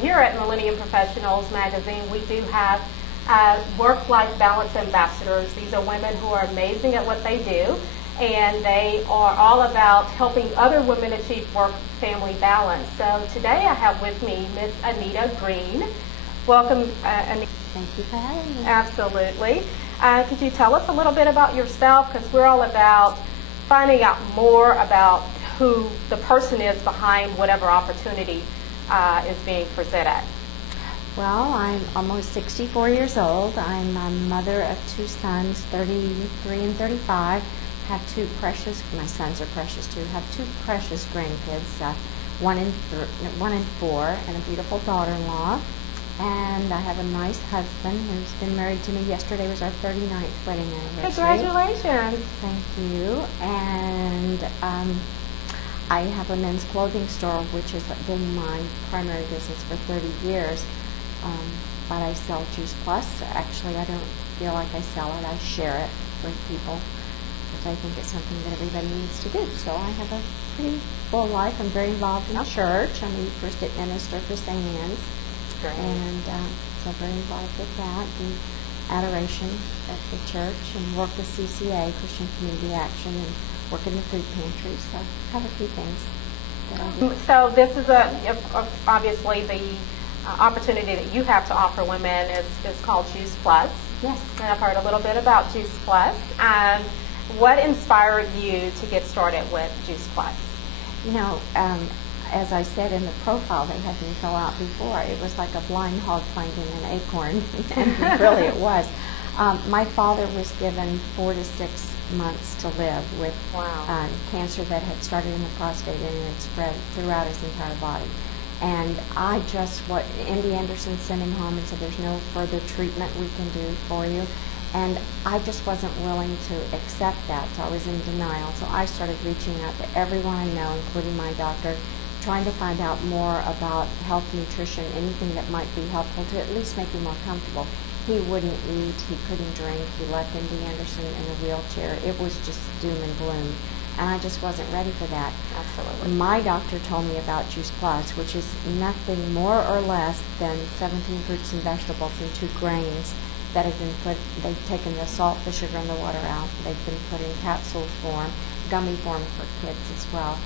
here at Millennium Professionals Magazine, we do have work-life balance ambassadors. These are women who are amazing at what they do, and they are all about helping other women achieve work-family balance. So today I have with me Miss Anita Green. Welcome, Anita. Thank you for having me. Absolutely. Could you tell us a little bit about yourself? Because we're all about finding out more about who the person is behind whatever opportunity is being presented. Well, I'm almost 64 years old. I'm a mother of two sons, 33 and 35. Have two precious, my sons are precious too, have two precious grandkids, one and 4, and a beautiful daughter-in-law. And I have a nice husband who's been married to me. Yesterday was our 39th wedding anniversary. Congratulations. Thank you. And I have a men's clothing store, which has been my primary business for 30 years. But I sell Juice Plus. Actually, I don't feel like I sell it. I share it with people because I think it's something that everybody needs to do. So I have a pretty full life. I'm very involved in church. I'm the first minister for St. Anne's. Great. And so very involved with that, the adoration at the church, and work with CCA, Christian Community Action, and work in the food pantry. So I have a few things that I do. So this is obviously the opportunity that you have to offer women is called Juice Plus. Yes. And I've heard a little bit about Juice Plus. What inspired you to get started with Juice Plus? You know, as I said in the profile they had me fill out before, it was like a blind hog finding an acorn, and really it was. My father was given 4 to 6 months to live with cancer that had started in the prostate and had spread throughout his entire body. And MD Anderson sent him home and said, there's no further treatment we can do for you. And I just wasn't willing to accept that, so I was in denial. So I started reaching out to everyone I know, including my doctor, trying to find out more about health, nutrition, anything that might be helpful to at least make him more comfortable. He wouldn't eat, he couldn't drink, he left MD Anderson in a wheelchair. It was just doom and gloom, and I just wasn't ready for that. Absolutely. My doctor told me about Juice Plus, which is nothing more or less than 17 fruits and vegetables and 2 grains that have been they've taken the salt, the sugar, and the water out. They've been put in capsule form, gummy form for kids as well.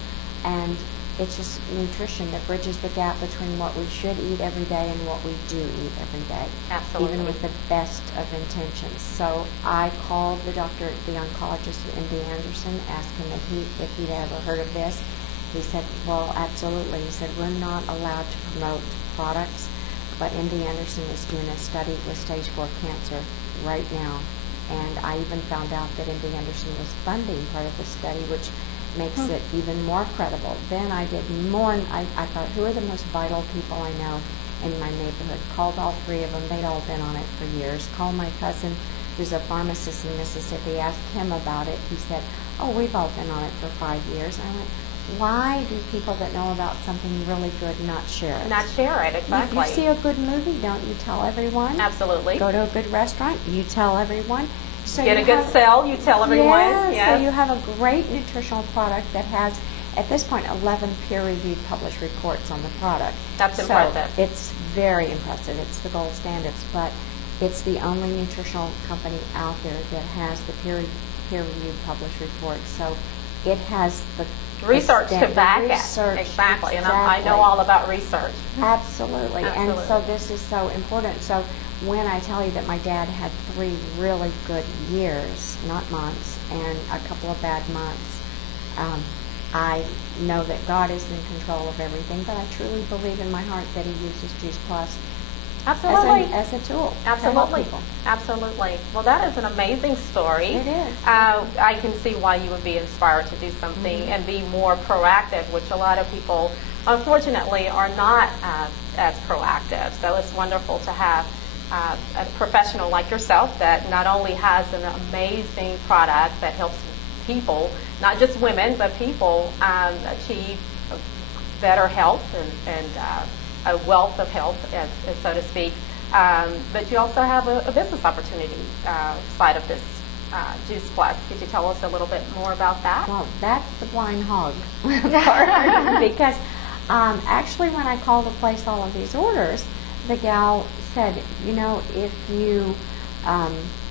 And it's just nutrition that bridges the gap between what we should eat every day and what we do eat every day. Absolutely. Even with the best of intentions. So I called the doctor, the oncologist at MD Anderson, asked him if he'd ever heard of this. He said, well, absolutely. He said, we're not allowed to promote products, but MD Anderson is doing a study with stage 4 cancer right now. And I even found out that MD Anderson was funding part of the study, which makes it even more credible. Then I did more, and I thought, who are the most vital people I know in my neighborhood? Called all 3 of them. They'd all been on it for years. Called my cousin, who's a pharmacist in Mississippi, asked him about it. He said, oh, we've all been on it for 5 years. And I went, why do people that know about something really good not share it? Not share it, exactly. If you see a good movie, don't you tell everyone? Absolutely. Go to a good restaurant, you tell everyone. So get a good sell, you tell everyone. Yes. So you have a great nutritional product that has, at this point, 11 peer-reviewed published reports on the product. That's impressive. It's very impressive. It's the gold standards, but it's the only nutritional company out there that has the peer-reviewed published reports. So it has the research to back it. Exactly. And I know all about research. Absolutely. And so this is so important. So when I tell you that my dad had 3 really good years, not months, and a couple of bad months, I know that God is in control of everything, but I truly believe in my heart that He uses Juice Plus as a tool. Absolutely. To help people. Absolutely. Well, that is an amazing story. It is. I can see why you would be inspired to do something and be more proactive, which a lot of people, unfortunately, are not as proactive. So it's wonderful to have a professional like yourself that not only has an amazing product that helps people, not just women, but people achieve better health and a wealth of health, as so to speak. But you also have a business opportunity side of this Juice Plus. Could you tell us a little bit more about that? Well, that's the blind hog part because Actually, when I called to place all of these orders, the gal said, if you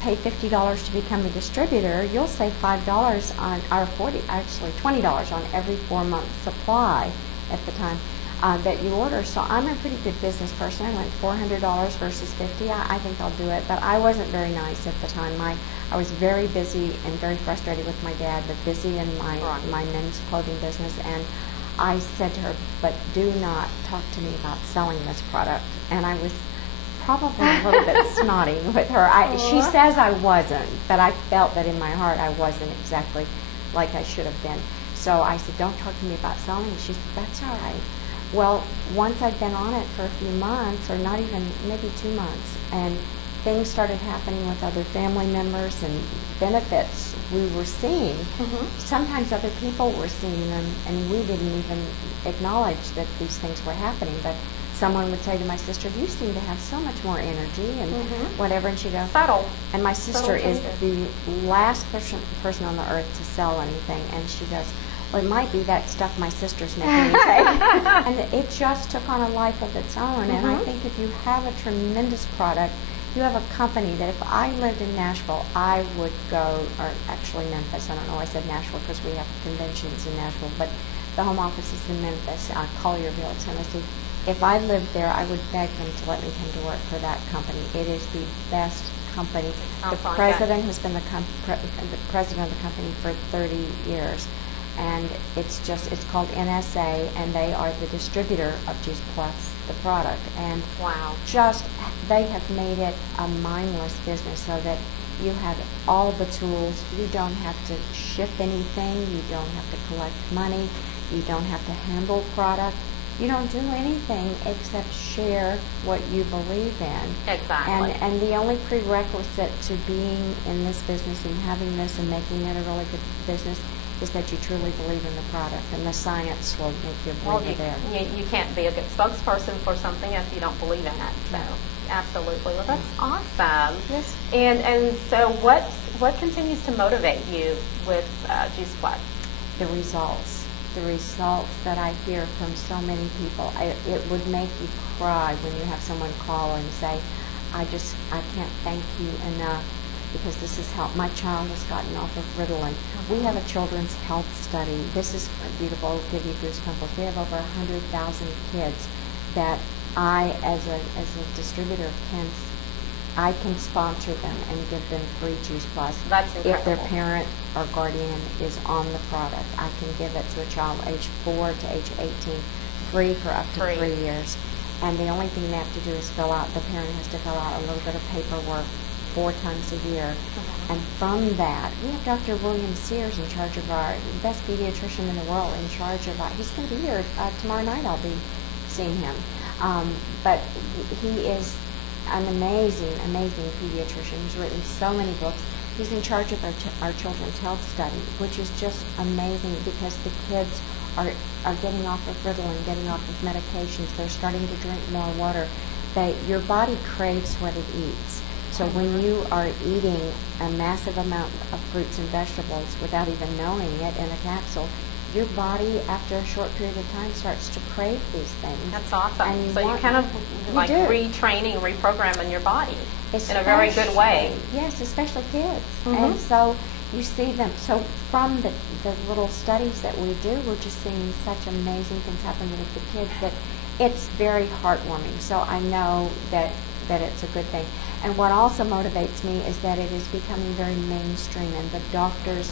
pay $50 to become a distributor, you'll save $5 on, or $20 on every 4-month supply at the time that you order. So I'm a pretty good business person. I went $400 versus $50. I think I'll do it, but I wasn't very nice at the time. I was very busy and very frustrated with my dad, but busy in my men's clothing business. And I said to her, but do not talk to me about selling this product. And I was probably a little bit snotty with her. She says I wasn't, but I felt that in my heart I wasn't exactly like I should have been. So I said, don't talk to me about selling. And she said, that's all right. Well, once I'd been on it for a few months, or not even, maybe 2 months, and things started happening with other family members and benefits we were seeing. Sometimes other people were seeing them, and we didn't even acknowledge that these things were happening. But someone would say to my sister, you seem to have so much more energy and whatever, and she'd go, subtle. And my sister is the last person on the earth to sell anything, and she goes, well, it might be that stuff my sister's making me take. And it just took on a life of its own. And I think if you have a tremendous product, you have a company that if I lived in Nashville, I would go, or actually Memphis, I don't know why I said Nashville because we have conventions in Nashville, but the home office is in Memphis, Collierville, Tennessee. If I lived there, I would beg them to let me come to work for that company. It is the best company. The president has been the president of the company for 30 years. And it's called NSA, and they are the distributor of Juice Plus, the product. And they have made it a mindless business so that you have all the tools. You don't have to ship anything. You don't have to collect money. You don't have to handle product. You don't do anything except share what you believe in. Exactly. And the only prerequisite to being in this business and having this and making it a really good business is that you truly believe in the product, and the science will make you believe there. You can't be a good spokesperson for something if you don't believe in it. So, absolutely. Well, that's awesome. Yes. And so, what continues to motivate you with Juice Plus? The results that I hear from so many people. It would make you cry when you have someone call and say, I can't thank you enough, because this has helped. My child has gotten off of Ritalin. We have a children's health study. This is beautiful. It'll give you goosebumps. We have over 100,000 kids that I, as a distributor, can sponsor them and give them free Juice Plus. That's incredible. If their parent or guardian is on the product, I can give it to a child age 4 to age 18, free for up to 3 years. And the only thing they have to do is the parent has to fill out a little bit of paperwork 4 times a year. And from that, we have Dr. William Sears in charge of our best pediatrician in the world, in charge of he's going to be here tomorrow night. I'll be seeing him. But he is an amazing pediatrician. He's written so many books. He's in charge of our children's health study, which is just amazing because the kids are getting off of Ritalin, getting off of medications. They're starting to drink more water. Your body craves what it eats. So when you are eating a massive amount of fruits and vegetables without even knowing it in a capsule, your body, after a short period of time, starts to crave these things. That's awesome. And you're kind of retraining, reprogramming your body in a very good way. Yes, especially kids. And so you see them. So from the little studies that we do, we're just seeing such amazing things happen with the kids that it's very heartwarming. So I know that it's a good thing. And what also motivates me is that it is becoming very mainstream, and the doctors,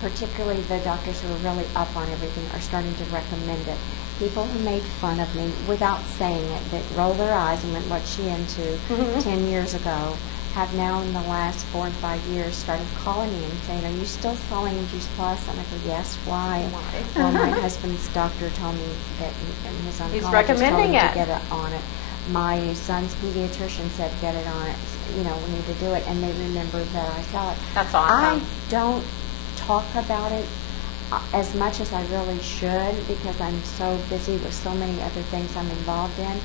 particularly the doctors who are really up on everything, are starting to recommend it. People who made fun of me without saying it, that rolled their eyes and went, what's she into 10 years ago, have now in the last 4 and 5 years started calling me and saying, are you still selling Juice Plus? And I go, yes, why? Well, my husband's doctor told me that his oncologist He's recommending told him it. to get it on it. My son's pediatrician said, get it on it. We need to do it, and they remember that I sell it. That's awesome. I don't talk about it as much as I really should because I'm so busy with so many other things I'm involved in.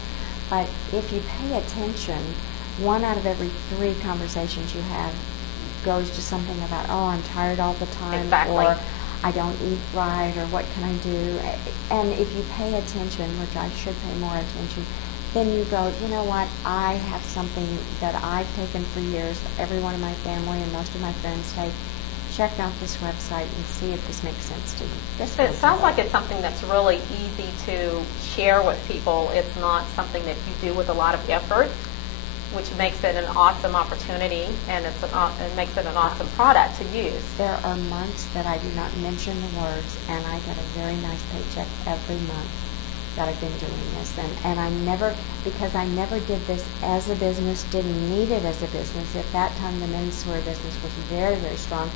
But if you pay attention, 1 out of every 3 conversations you have goes to something about, oh, I'm tired all the time, Exactly. or I don't eat right, or what can I do? And if you pay attention, which I should pay more attention, then you go, you know what, I have something that I've taken for years, everyone in my family and most of my friends take. Check out this website and see if this makes sense to you. It sounds like it's something that's really easy to share with people. It's not something that you do with a lot of effort, which makes it an awesome opportunity, and it makes it an awesome product to use. There are months that I do not mention the words, and I get a very nice paycheck every month that I've been doing this. And I never, because I never did this as a business, didn't need it as a business. At that time, the menswear business was very, very strong.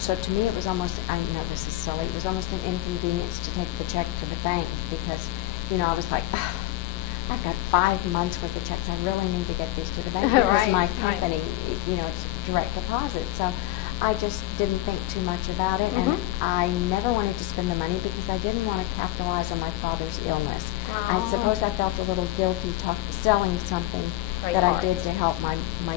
So to me, it was almost, I know this is silly, it was almost an inconvenience to take the check to the bank, because, I was like, I've got 5 months worth of checks. I really need to get these to the bank because Right, my company, it's direct deposit. So I just didn't think too much about it, and I never wanted to spend the money because I didn't want to capitalize on my father's illness. I suppose I felt a little guilty selling something that I did to help my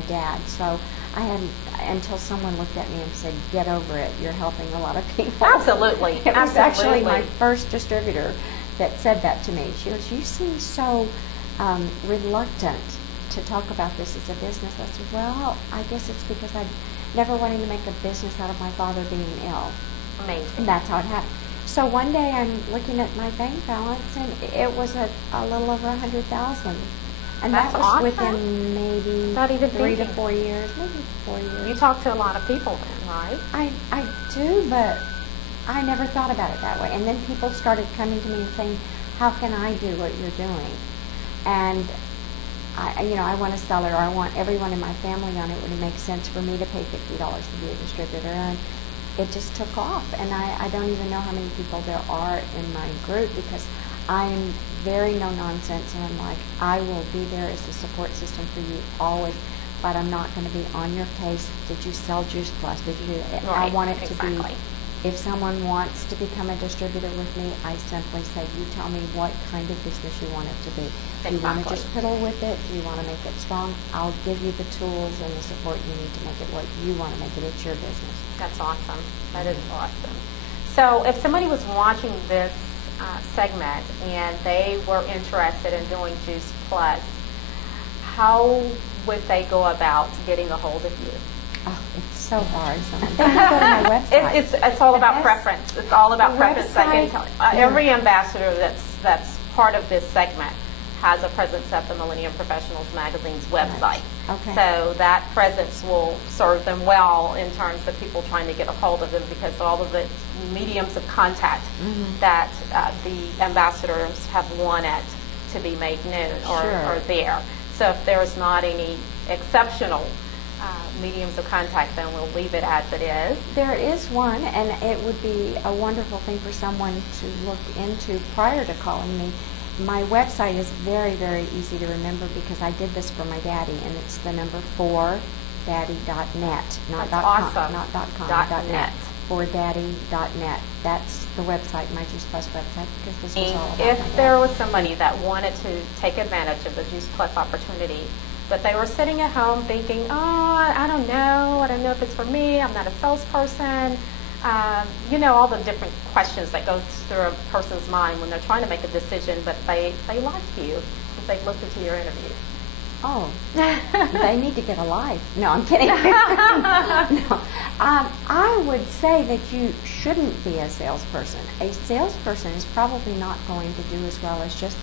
dad. So I hadn't, until someone looked at me and said, "Get over it. You're helping a lot of people." Absolutely. It was actually my first distributor that said that to me. She goes, "You seem so reluctant to talk about this as a business." I said, "Well, I guess it's because I never wanted to make a business out of my father being ill." Amazing. And that's how it happened. So one day I'm looking at my bank balance, and it was a little over $100,000. And That's that was awesome. within maybe Not even 3 to thinking. 4 years, maybe 4 years. You talk to a lot of people then, right? I do, but I never thought about it that way. And then people started coming to me and saying, "How can I do what you're doing?" And I want a seller, or I want everyone in my family on it. Would it make sense for me to pay $50 to be a distributor? And it just took off. And I don't even know how many people there are in my group, because I'm very no nonsense, and I'm like, I will be there as a support system for you always, but I'm not going to be on your case. Did you sell Juice Plus? Did you do that? I Right, want it to exactly. be, if someone wants to become a distributor with me, I simply say, you tell me what kind of business you want it to be. Do you want to Exactly. just piddle with it? Do you want to make it strong? I'll give you the tools and the support you need to make it what you want to make it. It's your business. That's awesome. That is awesome. So if somebody was watching this segment and they were interested in doing Juice Plus, how would they go about getting a hold of you? Oh, it's so hard. They can go to my website. It's all about preference. It's all about The preference. I can website, tell every ambassador that's part of this segment has a presence at the Millennium Professionals Magazine's website. Right. Okay. So that presence will serve them well in terms of people trying to get a hold of them, because all of the mediums of contact that the ambassadors have wanted to be made known are there. So if there's not any exceptional mediums of contact, then we'll leave it as it is. There is one, and it would be a wonderful thing for someone to look into prior to calling me. My website is very, very easy to remember because I did this for my daddy, and it's the number 4daddy.net, not That's .com, awesome. not .com, .net. .net. 4daddy.net. That's the website, my Juice Plus website, because this was all about my If dad. there was somebody that wanted to take advantage of the Juice Plus opportunity, but they were sitting at home thinking, oh, I don't know if it's for me, I'm not a salesperson, all the different questions that go through a person's mind when they're trying to make a decision, but they like you if they've listened to your interview. Oh, they need to get a life. No, I'm kidding. No. I would say that you shouldn't be a salesperson. A salesperson is probably not going to do as well as just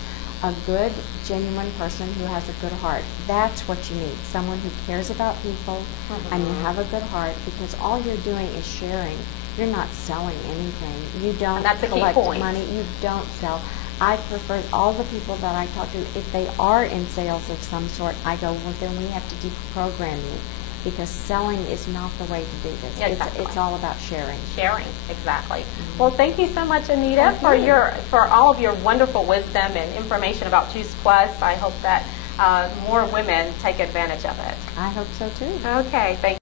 a good, genuine person who has a good heart. That's what you need. Someone who cares about people and you have a good heart, because all you're doing is sharing. You're not selling anything. You don't that's a key collect point. money. You don't sell. I prefer all the people that I talk to, if they are in sales of some sort, I go, well, then we have to deprogram you, because selling is not the way to do this. Exactly. It's all about sharing. Sharing, exactly. Well, thank you so much, Anita, for all of your wonderful wisdom and information about Juice Plus. I hope that more women take advantage of it. I hope so too. Okay, thank